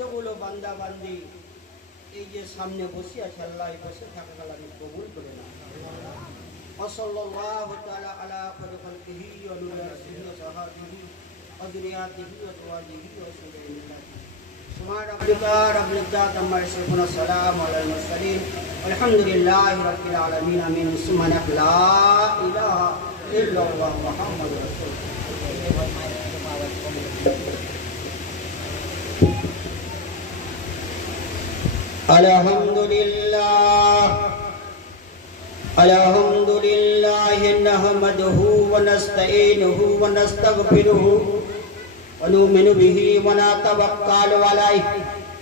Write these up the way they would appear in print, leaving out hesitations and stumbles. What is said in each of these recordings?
এতগুলো বান্দা বান্দি এই যে সামনে বসে আছে, আল্লাহ বসে থাকা কালামে কবুল করে না। ওয়াসাল্লাল্লাহু তাআলা আলা খায়রি খালকিহি ওয়া নূরি রাসূলিহি ওয়া সাহাবিহি ওয়া যুররিয়াতিহি ওয়া আজওয়াজিহি ওয়া সুন্নতিহি। সুবহান রাব্বিকা রাব্বিল ইজ্জাতি আম্মা ইয়াসিফুন ওয়া সালামুন আলাল মুরসালিন ওয়ালহামদুলিল্লাহি রাব্বিল আলামিন। আমিন। সুবহানাক লা ইলাহা ইল্লাল্লাহ মুহাম্মাদুর রাসূলুল্লাহ। Alhamdulillah nahmaduhu wa nasta'inuhu wa nastaghfiruhu wa nu'minu bihi wa natawakkalu alayhi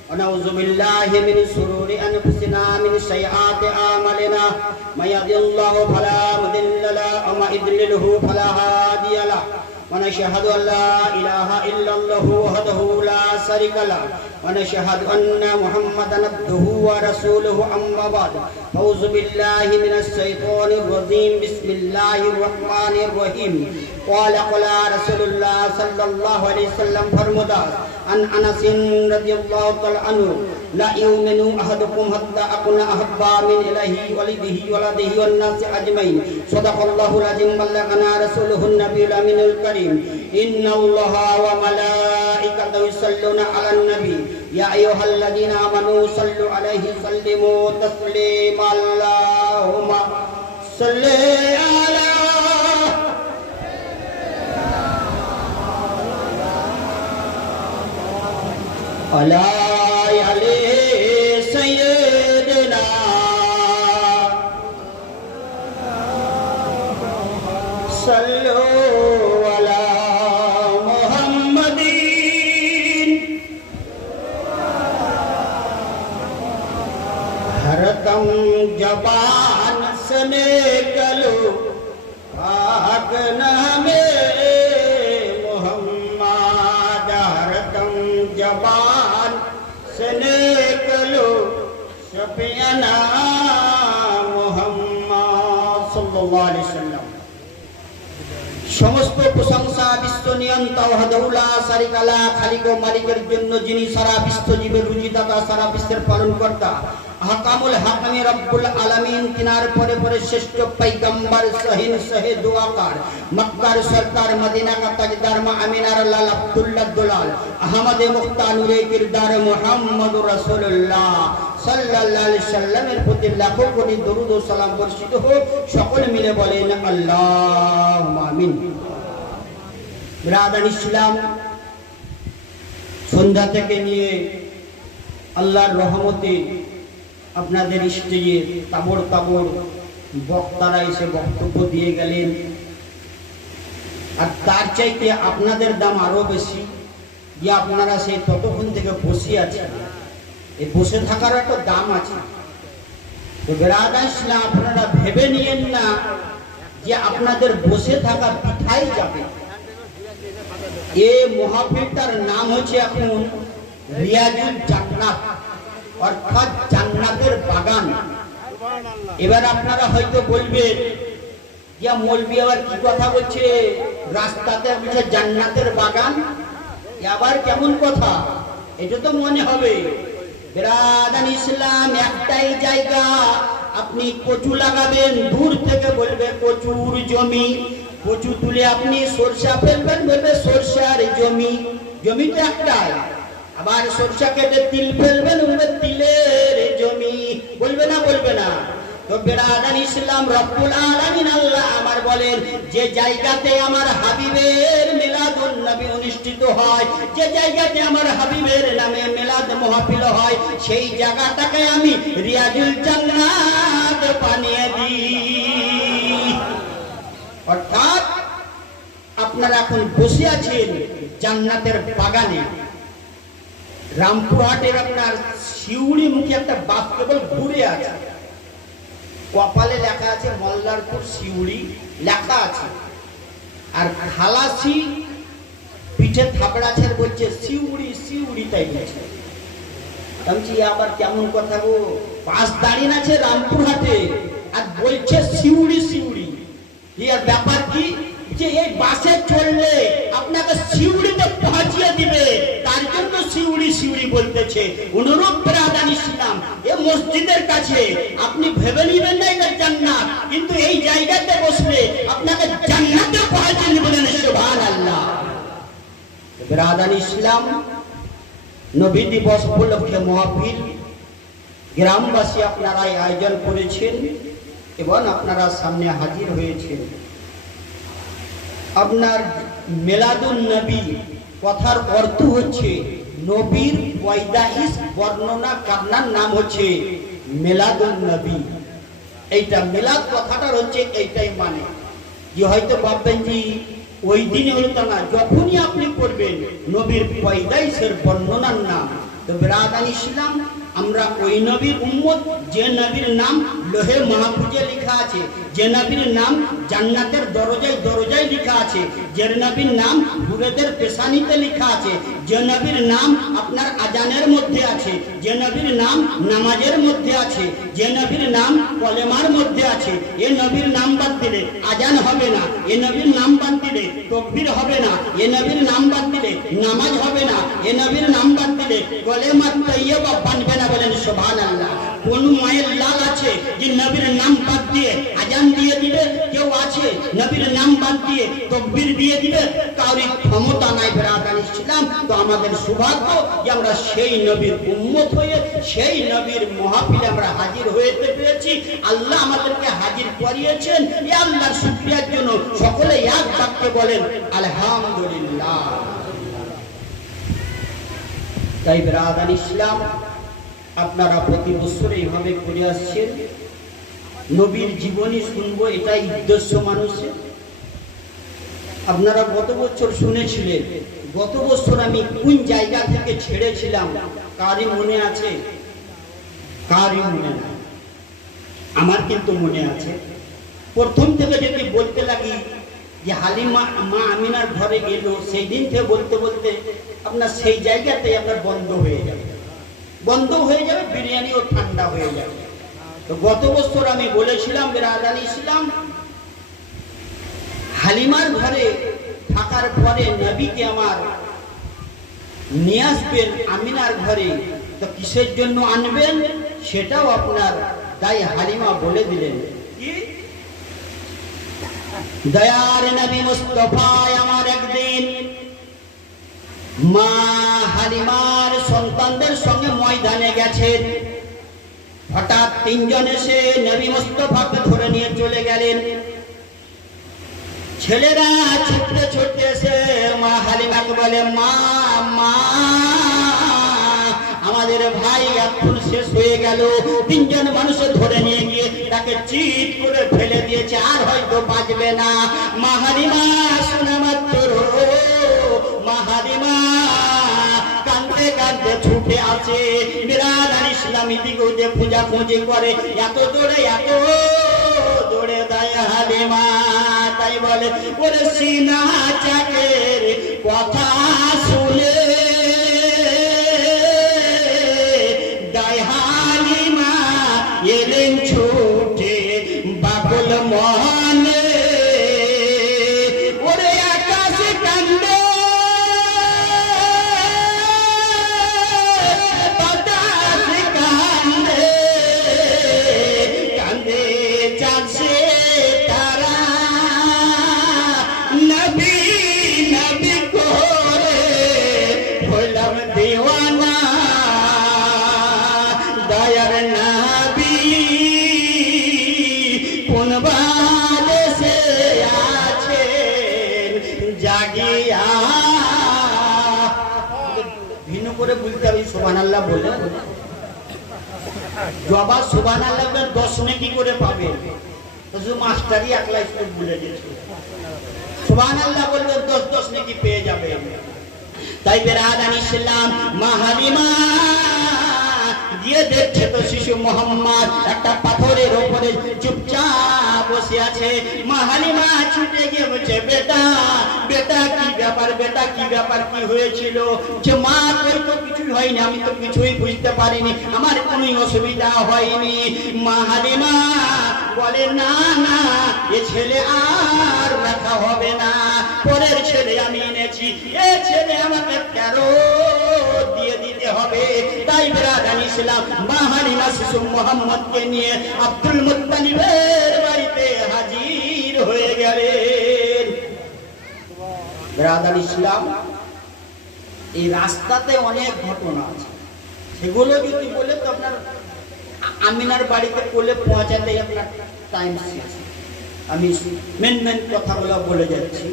wa na'udzu billahi min shururi anfusina min sayyiati a'malina may yahdihillahu fala mudilla lahu wa may yudlilhu fala hadiya lahu wa nashhadu an la ilaha illallah wahdahu la sharika lahu wa nashhadu anna muhammadan abduhu wa rasuluhu amma ba'd. A'udzu billahi minash shaitonir rajim. Bismillahir rahmanir rahim. Qala rasulullah sallallahu alaihi wasallam farmada an Anas radhiyallahu ta'ala anhu la yu'minu ahadukum hatta akuna ahabba min ilahi walidihi waladihi wan nasi ajmain. Sadaqallahul azim. Ballagana rasuluhun nabiyul aminul karim. Inna allaha wa malaikatahu yusalluna 'alan nabi ya ayyuhalladzina amanu sallu 'alaihi sallimu taslima. Allahumma salli 'ala ali sayyidina sallu ala muhammadin haratam jaban se nikalo paak name muhammad haratam jaban se nikalo shafiana muhammad sallallahu alaihi wasallam. সমস্ত প্রশংসা বিশ্ব নিয়ন্তা ওয়াহদাহু লা শারীকা লা খালিক ও মালিকের জন্য, যিনি সারা বিশ্ব জীবের রুজিদাতা, সারা বিশ্বের পালনকর্তা, আহকামুল হাকামি রব্বুল আলামিন। তিনার পরে পরে শ্রেষ্ঠ পয়গম্বর শাহিন শাহে দুআকার, মক্কার সরকার, মদিনা কা তাজদার, মা আমিনার লাল আব্দুল্লাহ দুলাল, আহমদ মুখতার নূরে কিরদার মুহাম্মদুর রাসূলুল্লাহ সাল্লাল্লাহু আলাইহি সাল্লামের প্রতি লাখো কোটি দরুদ ও সালাম বর্ষিত হোক। সকলে মিলে বলেন আল্লাহুম্মা আমিন। ব্রাদার ইসলাম, সন্ধ্যা থেকে নিয়ে আল্লাহর রহমতে আপনাদের স্টেজে তাবড় তাবড় বক্তারা এসে বক্তব্য দিয়ে গেলেন। আর তার চাইতে আপনাদের দাম আরো বেশি, যে আপনারা সেই ততক্ষণ থেকে বসে আছেন। এই বসে থাকার একটা দাম আছে। তো ব্রাদার ইসলাম, আপনারা ভেবে নিয়েন না যে আপনাদের বসে থাকা পিঠাই যাবে। এই মাহফিলটার নাম হচ্ছে এখন রিয়াজুল জান্নাত, অর্থাৎ জান্নাতের বাগান। এবার আপনারা হয়তো বলবেন যে মৌলবি আবার কি কথা বলছে, রাস্তাতে বলছে জান্নাতের বাগান, আবার কেমন কথা? এটা তো মনে হবে ব্রাদার ইসলাম, একটাই জায়গা আপনি কচু লাগাবেন, দূর থেকে বলবে কচুর জমি, কচু তুলে আপনি সরষা ফেলবেন, বলবে সরষার জমি, জমি তো একটাই। আবার সরষা কেটে তিল ফেলবেন, বলবে তিলের জমি, বলবে না? বলবে না? তো ব্রাদার ইসলাম, রব্বুল আলামিন আল্লাহ আমার বলেন, যে জায়গাতে আমার হাবিবের মিলাদুন নবী অনুষ্ঠিত হয়, যে জায়গাতে আমার হাবিবের নামে মিলাদ মাহফিল হয়, সেই জায়গাটাকে আমি রিয়াজুল জান্নাত বানিয়ে দিই। অর্থাৎ আপনারা এখন বসে আছেন জান্নাতের বাগানে। রামপুরহাটের আপনার শিউড়ি মুখে একটা বাস কেবল ঘুরে আছে, কপালে লেখা আছে মল্লারপুর শিউড়ি লেখা আছে, আর খালাসি পিঠে থাবড়া ছেড়ে বলছে শিউড়ি শিউড়ি, তাই বলছে। আমি আবার কেমন কথা গো, বাস দাঁড়িয়ে আছে রামপুরহাটে আর বলছে শিউড়ি শিউড়ি। এর ব্যাপার কি? যে এই বাসে চললে আপনাকে শিউড়িতে পৌঁছিয়ে দিবে, তার জন্য শিউড়ি শিউড়ি বলতেছে অনুরূপ বিরাদান ইসলাম এই মসজিদের কাছে আপনি ভেবে নেবেন না এটা জান্নাত, কিন্তু এই জায়গাতে বসলে আপনাকে জান্নাতে পৌঁছে নেবেন। সুবহানাল্লাহ। বিরাদান ইসলাম নবী দিবস উপলক্ষে মাহফিল গ্রামবাসী আপনারাই আয়োজন করেছেন এবং আপনারা সামনে হাজির হয়েছেন। আপনার মিলাদুন নবী কথার অর্থ হচ্ছে নবীর পয়দাইশ বর্ণনা কারনার নাম হচ্ছে মিলাদুন নবী। এইটা মিলাদ কথাটার হচ্ছে এইটাই মানে যে হয়তো ভাববেন যে ওই দিনে হলো তা না, যখনই আপনি করবেন নবীর পয়দাইশের বর্ণনার নাম। তো বিরাদান ইসলাম আমরা ওই নবীর উম্মত যে নবীর নাম লোহে মাহফুজে লেখা আছে, যে নবীর নাম জান্নাতের দরজায় দরজায় লেখা আছে, যে নবীর নাম হুরেদের পেশানিতে লেখা আছে, যে নবীর নাম আপনার আজানের মধ্যে আছে, যে নবীর নাম নামাজের মধ্যে আছে, যে নবীর নাম কলেমার মধ্যে আছে। এ নবীর নাম বাদ দিলে আজান হবে না, এ নবীর নাম বাদ দিলে তাকবীর হবে না, এ নবীর নাম বাদ দিলে নামাজ হবে না, এ নবীর নাম বাদ দিলে কলেমা তাইয়্যিবা বানবে না। বলেন সুবহানাল্লাহ। কোন মায়ের লাল আছে যে নবীর নাম বাদ দিয়ে আজান দিয়ে দিবে? কেউ আছে নবীর নাম বাদ দিয়ে তাকবীর দিয়ে দিবে? কারোর ক্ষমতা নাই। বিরাদান ইসলাম তো আমাদের সৌভাগ্য যে আমরা সেই নবীর উম্মত হয়ে সেই নবীর মাহফিলে আমরা হাজির হতে পেরেছি। আল্লাহ আমাদেরকে হাজির করিয়েছেন। এই আল্লাহর শুকরিয়ার জন্য সকলে এক বাক্যে বলেন আলহামদুলিল্লাহ। তাই বিরাদান ইসলাম আপনারা প্রতি বছর এইভাবে করে আসছেন। নবীর জীবনী শুনবো এটাই উদ্দেশ্য মানুষের। আপনারা গত বছর শুনেছিলেন, গত বছর আমি কোন জায়গা থেকে ছেড়েছিলাম কারই মনে আছে? কারই মনে নাই? আমার কিন্তু মনে আছে। প্রথম থেকে যদি বলতে লাগি যে হালিমা মা আমিনার ঘরে গেল, সেই দিন থেকে বলতে বলতে আপনার সেই জায়গাতেই আপনার বন্ধ হয়ে যাবে, বন্ধ হয়ে যাবে, বিরিয়ানিও ঠান্ডা হয়ে যাবে। তো গত বছর আমি বলেছিলাম বিরাদান ইসলাম হালিমার ঘরে থাকার পরে নবীকে আমার নিয়ে আসবেন আমিনার ঘরে। তো কিসের জন্য আনবেন সেটাও আপনার তাই হালিমা বলে দিলেন। কি দয়ার নবী মুস্তাফা আমার একদিন মা হালিমার সন্তানদের সঙ্গে ময়দানে গেছেন। হঠাৎ তিনজন এসে নবী মুস্তাফাকে ধরে নিয়ে চলে গেলেন। ছেলেরা ছুটতে ছুটতে এসে মা হালিমাকে বলে, মা মা আমাদের ভাই এখন শেষ হয়ে গেল। তিনজন মানুষ ধরে নিয়ে গিয়ে তাকে চিৎ করে ফেলে দিয়েছে, আর হয়তো বাঁচবে না। মা হালিমা শুনে মাত্র মা হালিমা কাঁদতে কাঁদতে ছুটে আসে। বিরাদান ইসলামী দিকে পূজা পুঁজি করে, এত দৌড়ে দেয় হালিমা। তাই বলে ওরে সিনা চাকের কথা শুনে দায় হালিমা এলেন ছুটে বাবুল মহানে। ওরে আকাশে কান্দে বাতাসে কান্দে, কান্দে চাঁদে তারা নবী নবী করে হলাম দেওয়ানা। দয়ার নবী কোন বাদেশে আছেন জাগিয়া। ভিন্ন করে বলতে হবে সুবহানাল্লাহ বলে। জবাব সুবহানাল্লাহ 10 নেকি করে পাবে। শুধু মাস্টারই একলা স্কুল ভুলে গেছে, সুবহানাল্লাহ বলবেন 10 নেকি পেয়ে যাবে। তাই বিরাদান ইসলাম মা হালিমা গিয়ে দেখছে তো শিশু মোহাম্মদ একটা পাথরের উপরে চুপচাপ বসে আছে। মা হালিমা ছুটে গিয়ে বলছে, বেটা বেটা কি ব্যাপার, বেটা কি ব্যাপার, কি হয়েছিল? যে মা তোর তো কিছুই হয়নি, আমি তো কিছুই বুঝতে পারিনি, আমার কোনো অসুবিধা হয়নি। মা হালিমা বলে, না না এ ছেলে আর রাখা হবে না, পরের ছেলে আমি এনেছি, এ ছেলে আমাকে 13 দিয়ে দিতে হবে। তাই বিরাদান ইসলাম মা হালিমা শিশু মোহাম্মদকে নিয়ে আব্দুল মুত্তালিবের বাড়িতে হাজির হয়ে গেলেন। বিরাদান ইসলাম, এই রাস্তাতে অনেক ঘটনা আছে, সেগুলো যদি বলে তো আপনার আমিনার বাড়িতে কোলে পৌঁছাতে আপনার টাইম শেষ। আমি মেন কথাগুলো বলে যাচ্ছি।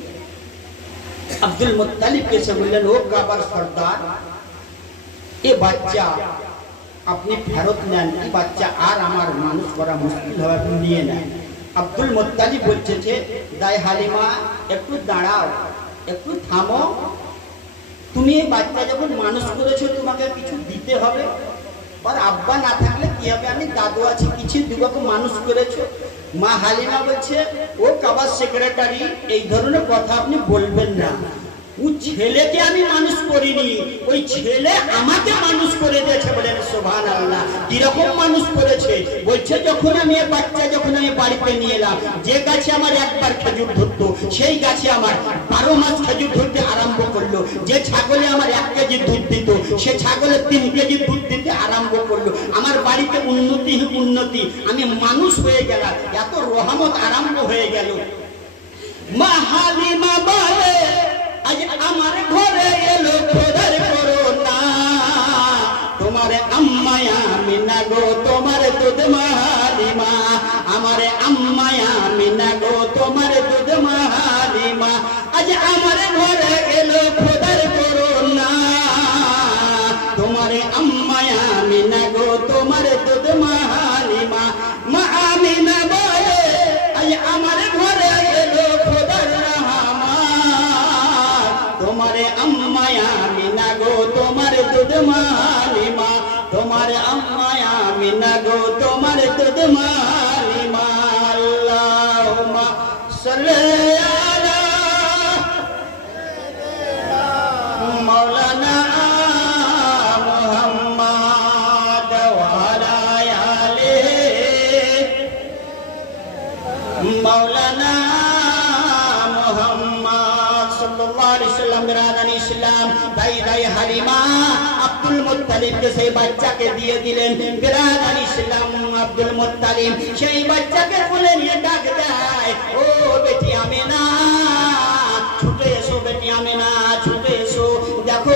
আব্দুল মুত্তালিব এসে বললেন, ও কাবার সর্দার, এ বাচ্চা আপনি ফেরত নেন, এই বাচ্চা আর আমার মানুষ করা মুশকিল হবে, আপনি নিয়ে নেন। আব্দুল মুত্তালিব বলছে যে, দাই হালিমা একটু দাঁড়াও, একটু থামো, তুমি এই বাচ্চা যখন মানুষ করেছো তোমাকে কিছু দিতে হবে, আর আব্বা না থাকলে কি হবে, আমি দাদু আছি, কিছু দিবাকে মানুষ করেছো। মা হালিমা বলছে, ও কাবার সেক্রেটারি, এই ধরনের কথা আপনি বলবেন না, ও ছেলেকে আমি মানুষ করিনি, ওই ছেলে আমাকে মানুষ করে দিয়েছে। বলেন সুবহানাল্লাহ। কিরকম মানুষ করেছে? বলছে, যখন আমি বাচ্চা যখন আমি বাড়িতে নিয়ে এলাম, যে গাছে আমার একবার খেজুর ধরতো, সেই গাছে আমার 12 মাস খেজুর ধরতে আরম্ভ করলো। যে ছাগলে আমার 1 কেজি দুধ দিত, সে ছাগলে 3 কেজি দুধ দিতে আরম্ভ করলো। আমার বাড়িতে উন্নতি, আমি মানুষ হয়ে গেলাম, এত রহমত আরম্ভ হয়ে গেল। মা হালিমা বলে, আজ আমার ঘরে এলো খোদার করোনা, তোমার আম্মায় আমিনা গো, তোমার দুধ মা হালিমা, আমার আম্মায় আমিনা গো, তোমার দুধ মা হালিমা, আজ আমার ঘরে এলো খোদার করোনা, তোমার আম্মায় আমিনা গো, তোমার দুধ মা হালিমা। মা আমিনা বলে, আজ আমার ঘরে এলো খোদার রহমান, তোমার আম্মায় আমিনা গো, তোমার দুধ মা হালিমা, তোমার আম্মায় আমিনা গো, তোমার দুধ মা হালিমা। আল্লাহুম্মা সাল্লি আলা মাওলানা মুহাম্মদ ওয়া আলা আলি মাওলানা মুহাম্মদ সাল্লাল্লাহু আলাইহি ওয়াসাল্লাম। বিরাদান ইসলাম, দাই হালিমা আব্দুল মুত্তালিবকে সেই বাচ্চাকে দিয়ে দিলেন। বিরাদান ইসলাম, আব্দুল মুত্তালিব সেই বাচ্চাকে কোলে নিয়ে ডাক দেয়, ও বেটি আমিনা, ছুটে এসো, বেটি আমিনা ছুটে এসো, দেখো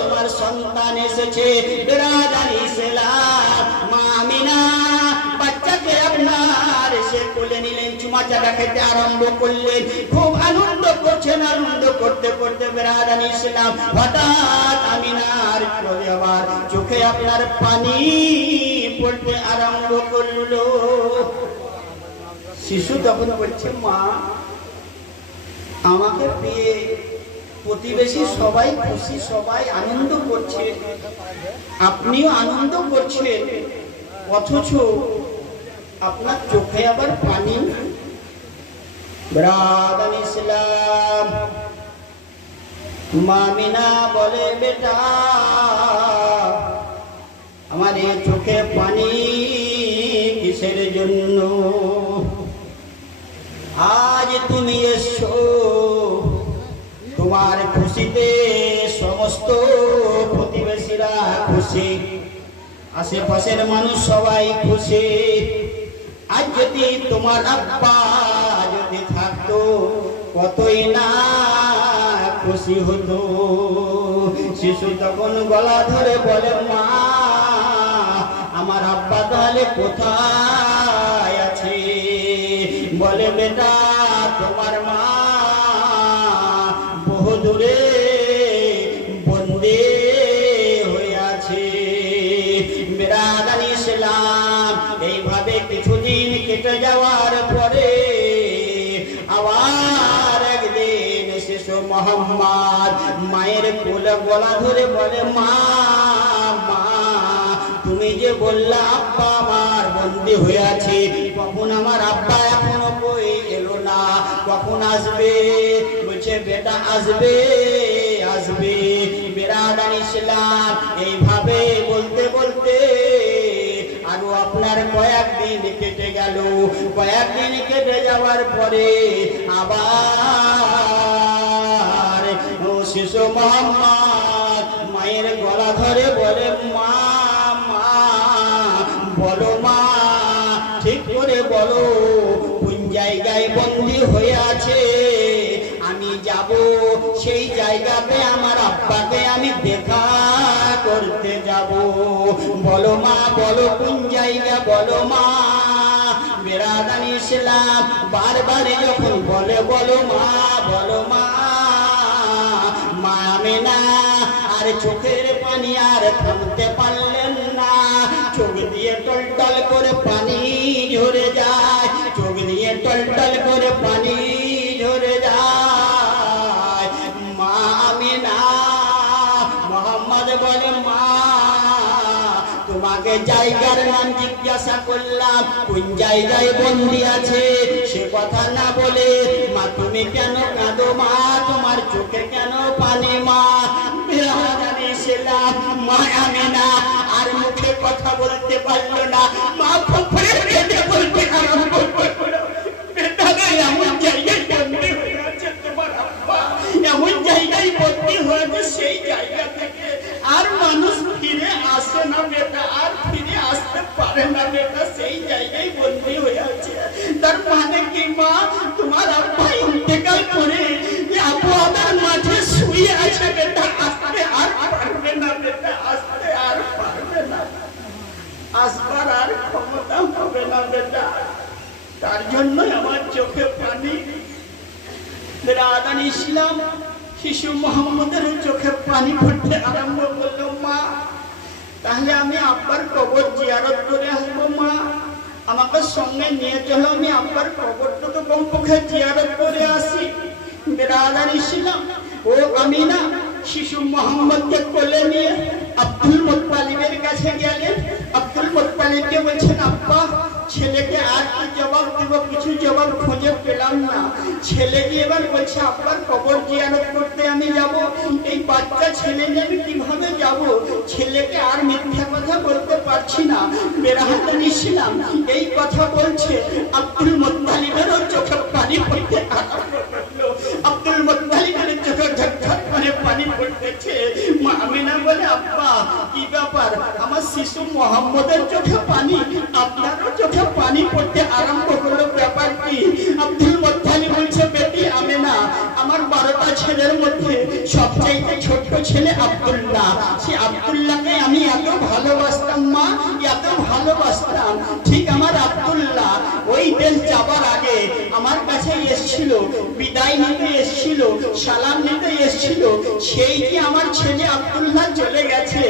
তোমার সন্তান এসেছে। বিরাদান ইসলাম, মা আমিনা বাচ্চাকে আপনার সে কোলে নিলেন, চুমাচাটা খেতে আরম্ভ করলেন, খুব আনন্দ করছেন। আনন্দ করতে করতে বিরাদান ইসলাম, হঠাৎ আমিনার আবার চোখে আপনার পানি পড়তে আরম্ভ করলো। শিশু তখন বলছে, মা আমাকে পেয়ে প্রতিবেশী সবাই খুশি, সবাই আনন্দ করছে, আপনিও আনন্দ করছেন, অথচ আপনার চোখে আবার পানি। বিরাদান ইসলাম, মামিনা বলে, বেটা আমার এই চোখে পানি কিসের জন্য? আজ তুমি এসো, তোমার খুশিতে সমস্ত প্রতিবেশীরা খুশি, আশেপাশের মানুষ সবাই খুশি। আজ যদি তোমার আব্বা যদি থাকতো, কতই না খুশি হতো। শিশু তখন গলা ধরে বলে, মা আমার আব্বা তাহলে কোথায় আছে? বলে, বেটা তোমার মা বহু দূরে বন্দী হয়ে আছে। বিরাদান ইসলাম, এইভাবে কিছুদিন কেটে যাওয়ার পরে আবার একদিন শিশু মোহাম্মদ মায়ের কোলে গলা ধরে বলে, মা তুমি যে বললা আব্বা আমার বন্দী হয়ে আছে, কখন আমার আব্বা এখনো কই এলো না, কখন আসবে? বলছে, বেটা আসবে। বিরাদান ইসলাম, এইভাবে বলতে বলতে আরো আপনার কয়েকদিন কেটে গেল। কয়েকদিন কেটে যাওয়ার পরে আবার শিশু মোহাম্মদ মায়ের গলা ধরে বলে, মা মা বলো মা, ঠিক করে বলো কোন জায়গায় বন্দী হয়ে আছে, আমি যাব সেই জায়গাতে আমার আব্বাকে আমি দেখা করতে যাব। বলো মা বলো কোন জায়গা, বলো মা। বেরাদান ইসলাম বারবার যখন বলে বলো মা বলো মা, মা আমেনা আর চোখের পানি আর থামতে পারলেন না। চোখ দিয়ে টলটল করে পানি ঝরে যায়, চোখ দিয়ে টলটল করে পানি ঝরে যায়। মা আমেনা, মোহাম্মদ বলে, মা তোমাকে জায়গার নাম জিজ্ঞাসা করলাম, কোন জায়গায় বন্দি আছে সে কথা না বলে মা তুমি কেন কাঁদো মা, তোমার চোখে কেন পানি মা। মা আমেনা আর মুখে কথা বলতে পারলো না, মা ফুফড়ে কেঁদে বলতে আরম্ভ করলো, এমন জায়গায় বন্দি হয়ে আছে তোমার আব্বা, এমন জায়গায় বন্দি হয়েছে সেই জায়গা থেকে আর মানুষ ফিরে আসে না বেটা, আর ফিরে আসতে পারে না বেটা, সেই জায়গায় বন্দি হয়ে আছে। তার মানে কি মা, তোমার আব্বা ইন্তেকাল করে আবহাওয়ার মাঠে শুয়ে আছে বেটা, আসতে আর পারবে না বেটা, আসতে আর পারবে না, আসবার আর ক্ষমতা হবে না বেটা। তার জন্য আমার চোখে পানি। বেরাদান ইসলাম শিশু মোহাম্মদের চোখে পানি পড়তে আরম্ভ করলো। মা তাহলে আমি আব্বার কবর জিয়ারত করে আসবো, মা আমাকে সঙ্গে নিয়ে চলো, আমি আব্বার কবরটা তো কমপক্ষে জিয়ারত করে আসি। বেরাদান ইসলাম ও আমিনা শিশু মোহাম্মদকে কোলে নিয়ে আব্দুল মুত্তালিবের কাছে গেলেন। আব্দুল মুত্তালিবকে বলছেন, আব্বা ছেলেকে আর কি জবাব দেব, কিছু জবাব খুঁজে পেলাম না। ছেলে গিয়ে এবার বলছে, আব্বার কবর জিয়ারত করতে আমি যাব, এই বাচ্চা ছেলে নিয়ে আমি কিভাবে যাব, ছেলেকে আর মিথ্যা কথা বলতে পারছি না। বেরাদান ইসলাম এই কথা বলছে, আব্দুল মুত্তালিবেরও চোখে পানি পড়তে আরম্ভ করলো। আব্দুল মুত্তালিবের চোখে ঝরঝর করে পানি পড়তেছে। মা আমিনা বলে, আব্বা কি ব্যাপার, আমার শিশু মোহাম্মদের চোখে পানি, আপনারও চোখে পানি পড়তে আরম্ভ করলো, ব্যাপার কি? আব্দুল মুত্তালিব বলছে, বেটি আমিনা আমার 12টা ছেলের মধ্যে সবচাইতে ছোট ছেলে আব্দুল্লাহ, সে আব্দুল্লাহকে আমি এত ভালোবাসতাম মা, এত ভালোবাসতাম। ঠিক আমার আব্দুল্লাহ ওই দেশ যাবার আগে আমার কাছে এসেছিল, বিদায় নিতে এসেছিল, সালাম নিতে এসেছিল, সেই কি আমার ছেলে আব্দুল্লাহ চলে গেছে,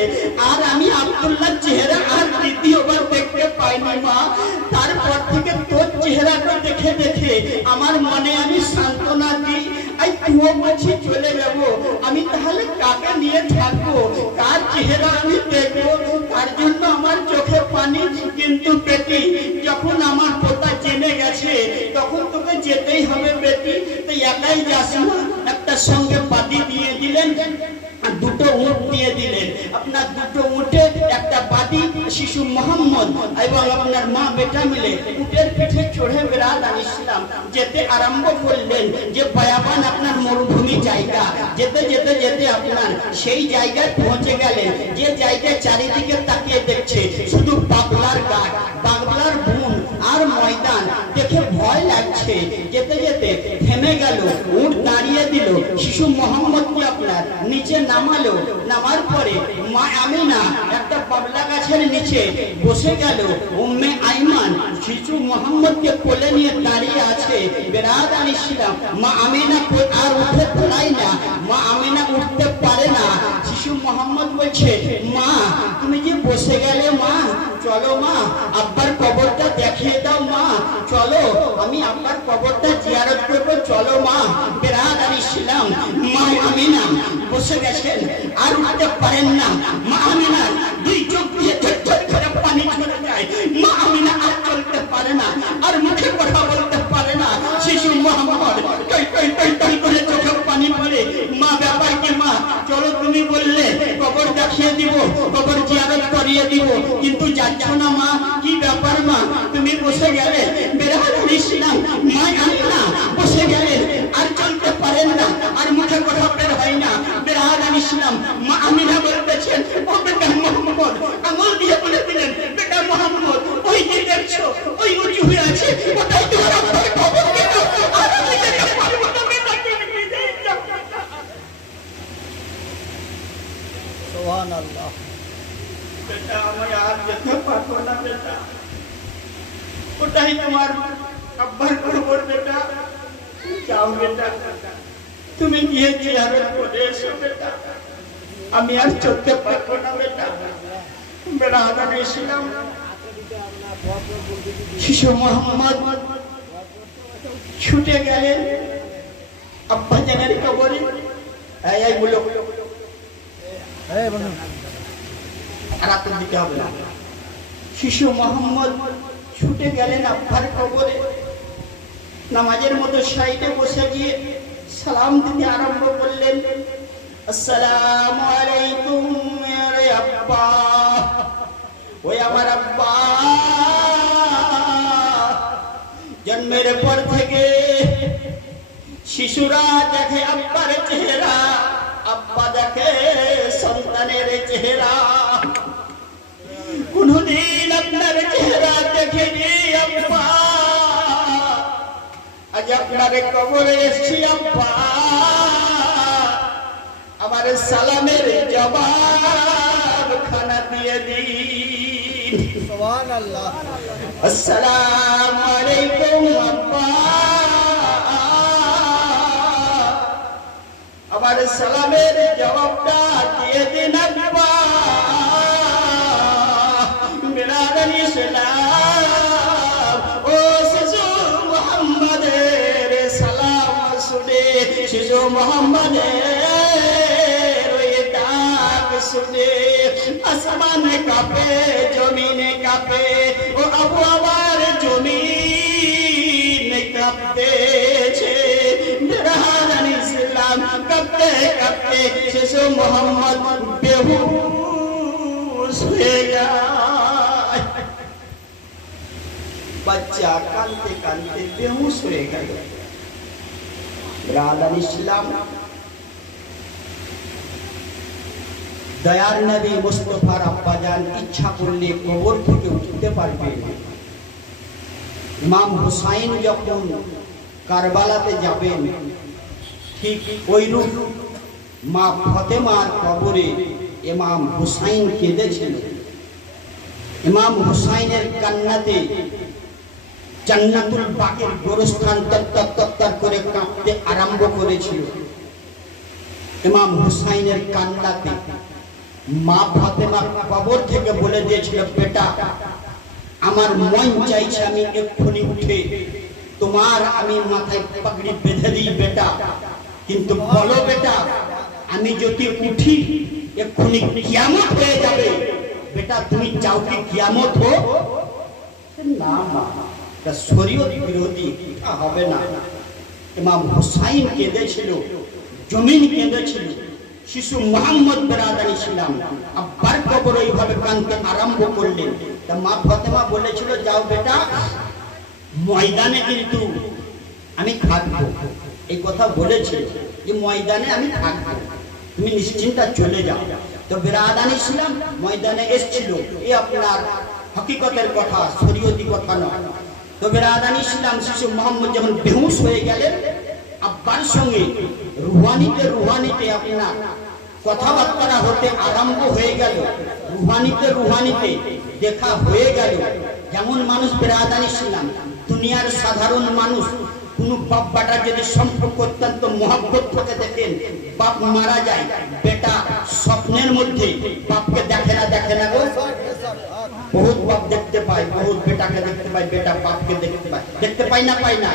আর আমি আব্দুল্লাহর চেহারা আর দ্বিতীয়বার দেখতে পাইনি মা। তারপর থেকে তোর চেহারাটা দেখে দেখে আমার মনে আমি সান্ত্বনা দিই, তুইও বলছি চলে যাব, আমি তাহলে কাকে নিয়ে থাকবো, কার চেহারা আমি দেখবো, তার জন্য আমার চোখে পানি। কিন্তু বেটি যখন আমার পোতা জেনে গেছে তখন তোকে যেতেই হবে বেটি, তো একাই যাস না, একটা সঙ্গে বাদি দিয়ে দিলেন, দুটো উট দিয়ে দিলেন। আপনার দুটো উটে একটা বাদি শিশু মোহাম্মদ এবং আপনার মা বেটা মিলে উটের পিঠে চড়ে বেরাদান ইসলাম যেতে আরম্ভ করলেন। যে বায়াবান আপনার মরুভূমি জায়গা, যেতে যেতে যেতে আপনার সেই জায়গায় পৌঁছে গেলেন, যে জায়গায় চারিদিকে তাকিয়ে দেখছে শুধু বাগলার গাছ, বাগলার বন আর ময়দান, দেখে ভয় লাগছে। যেতে যেতে থেমে গেল, উট দাঁড়িয়ে দিল, শিশু মোহাম্মদকে আপনার নিচে নামালো। নামার পরে মা আমিনা একটা বাবলা গাছের নিচে বসে গেল। উম্মে আইমান শিশু মোহাম্মদকে কোলে নিয়ে দাঁড়িয়ে আছে। বেরাদান ইসলাম মা আমিনা আর উঠে দাঁড়ায় না, মা আমিনা উঠতে পারে না। শিশু মোহাম্মদ বলছে, মা তুমি যে বসে গেলে মা, চলো মা আব্বার কবরটা দেখিয়ে দাও মা, চলো আমি আব্বার কবরটা জিয়ারত করবো, চলো মা। বেরাদান ইসলাম মা আমিনা বসে গেছেন, আর উঠতে পারেন না। মা আমিনা দুই চোখ দিয়ে ঝরঝর করে পানি ঝরে যায়। মা আমিনা আর চলতে পারে না, আর মুখে কথা বলতে পারে না। শিশু মোহাম্মদ টই টই টই টই করে চোখে পানি পড়ে। মা ব্যাপার কি মা, চলো তুমি বললে কবর দেখিয়ে দিব, কবর জিয়ারত করিয়ে দিব, কিন্তু যাচ্ছ না মা, কি ব্যাপার মা? তুমি বসে গেলে, বেরাহাত ইসলাম মা আমিনা বসে গেলেন, আর চলতে পারেন না, আর মুখে কথা বের হয় না। বেরাহাত ইসলাম মা আমিনা বলতেছেন, ও বেটা মোহাম্মদ, আঙুল দিয়ে বলে দিলেন, বেটা মোহাম্মদ, ওই যে দেখছো ওই উঁচু হয়ে আছে, ওটাই তোমার আব্বার কবর। আর আমি যেতে পারবো না বেটা, তুমি নিজেই যাও। সুবহানাল্লাহ। বেটা আমি আর যেতে পারবো না বেটা, ওটাই তোমার আব্বার কবর বেটা, যাও বেটা, তুমি গিয়ে জিয়ারত করে এসো বেটা, আমি আর চলতে পারবো না বেটা। বেটা আদান এসেছিলাম, শিশু মোহাম্মদ ছুটে গেলেন আব্বা জানের কবরে। এই বলো দিতে হবে না। শিশু মোহাম্মদ ছুটে গেলেন আব্বার কবরে, নামাজের মতো সাইডে বসে গিয়ে সালাম দিতে আরম্ভ করলেন, আসসালামু আলাইকুম রে আব্বা, ওই আমার আব্বা জন্মের পর থেকে শিশুরা দেখে আব্বার চেহারা, আব্বা দেখে সন্তানের চেহারা, কোনদিন আপনার চেহারা দেখেনি আব্বা, আজ আপনার কবরে এসেছি আব্বা, আমার সালামের জবাব খানা দিয়ে দিন। সুবহানাল্লাহ। আসসালামু আলাইকুম আব্বা, আমার সালামের জবাবটা দিয়ে দিন আব্বা। মিলাদুল ইসলাম ও শিশু মুহাম্মাদের সালাম শুনে, শিশু মুহাম্মাদের ওই ডাক শুনে আসমান কাঁপে, জমিনে কাঁপে, ও আবু আমার জমিন কাঁপতেছে। বেরাহাত ইসলাম কাঁপতে কাঁপতে শিশু মুহাম্মদ বেহুশ হয়ে যায়। বাচ্চা কাঁদতে কাঁদতে বেহুশ হয়ে গেল। বেরাহাত ইসলাম দয়ার নবী মুস্তাফার আব্বা জান ইচ্ছা করলে কবর থেকে উঠতে পারবে। ইমাম হুসাইন যখন কারবালাতে যাবেন, ঠিক ওইরূপ মা ফাতেমার কবরে ইমাম হুসাইন কেঁদেছিল। ইমাম হুসাইনের কান্নাতে জান্নাতুল বাকির গোরস্থান তত্তর করে কাঁপতে আরম্ভ করেছিল। ইমাম হুসাইনের কান্নাতে মা ফাতেমা কবর থেকে বলে দিয়েছিল, বেটা আমার মন চাইছে আমি এক্ষুনি উঠে তোমার আমি মাথায় পাগড়ি বেঁধে দিই বেটা, কিন্তু বলো বেটা আমি যদি উঠি এক্ষুনি কিয়ামত হয়ে যাবে, বেটা তুমি চাও কি কিয়ামত হোক? না মা, এটা শরীয়ত বিরোধী, এটা হবে না। ইমাম হুসাইন কেঁদেছিল, জমিন কেঁদেছিল। শিশু মোহাম্মদ বেরাদার ইসলাম আব্বার কবর এইভাবে কাঁদতে আরম্ভ করলেন। তা মা ফাতেমা বলেছিল, যাও বেটা ময়দানে কিন্তু আমি থাকবো, এই কথা বলেছিল যে ময়দানে আমি থাকবো, তুমি নিশ্চিন্তা চলে যাও। তো বেরাদার ইসলাম ময়দানে এসেছিল, এ আপনার হকিকতের কথা, শরীয়তি কথা নয়। তো বেরাদার ইসলাম শিশু মোহাম্মদ যখন বেহুশ হয়ে গেলেন, আব্বার সঙ্গে রুহানিতে আপনার কথাবার্তা হতে আরম্ভ হয়ে গেল। রুহানিতে দেখা হয়ে গেল। যেমন মানুষ বেরাদার ইসলাম দুনিয়ার সাধারণ মানুষ, কোন বাপ বেটা যদি সম্পর্ক অত্যন্ত মহব্বত থেকে দেখেন, বাপ মারা যায়, বেটা স্বপ্নের মধ্যে বাপকে দেখে না গো। বহুত বাপ দেখতে পায়, বহুত বেটাকে দেখতে পায়, বেটা বাপকে দেখতে পায় না।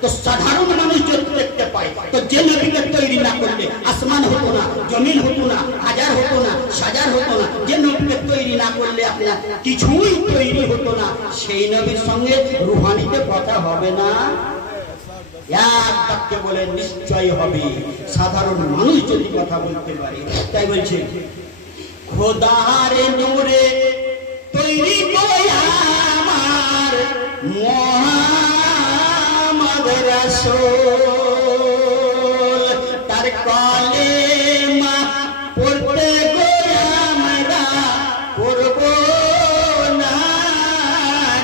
তো সাধারণ মানুষ যদি দেখতে পায়, তো যে নবীকে তৈরি না করলে আসমান হতো না, জমিন হতো না, হাজার হতো না, সাজার হতো না, যে নবীকে তৈরি না করলে আপনার কিছুই তৈরি হতো না, সেই নবীর সঙ্গে রুহানিতে কথা হবে না। এক বাক্যে বলে নিশ্চয় হবে। সাধারণ মানুষ যদি কথা বলতে পারে, তাই বলছে খোদার নূরে তৈরি আমার মুহাম্মদ রাসূল, তার কালেমা পড়তে গো আমরা করব না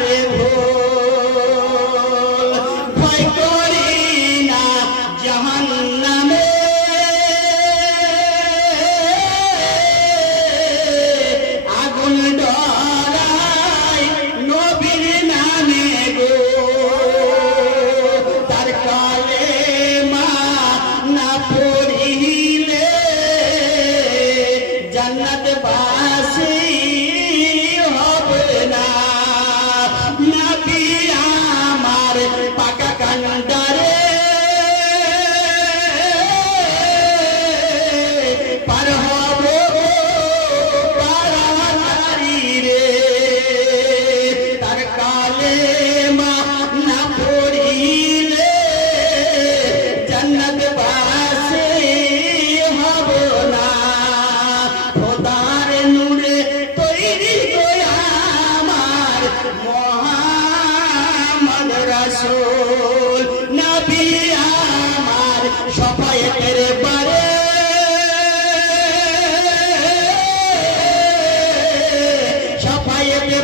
রে ভুল। ভয় করি না জাহান্নামে, আগুন ডরাই নবীর নামে গো, তার কালেমা না পড়িলে জান্নাত বাসী হবে না। নবী আমার পাকা কান্ডারে পার হব পারারি রে, তার কালেমা না পড়িলে জান্নাত বাসী হব না। খোদার নূরে তৈরি গো আমার মুহাম্মদ রাসূল, নবী আমার সফায়েতের বারে সফায়েতে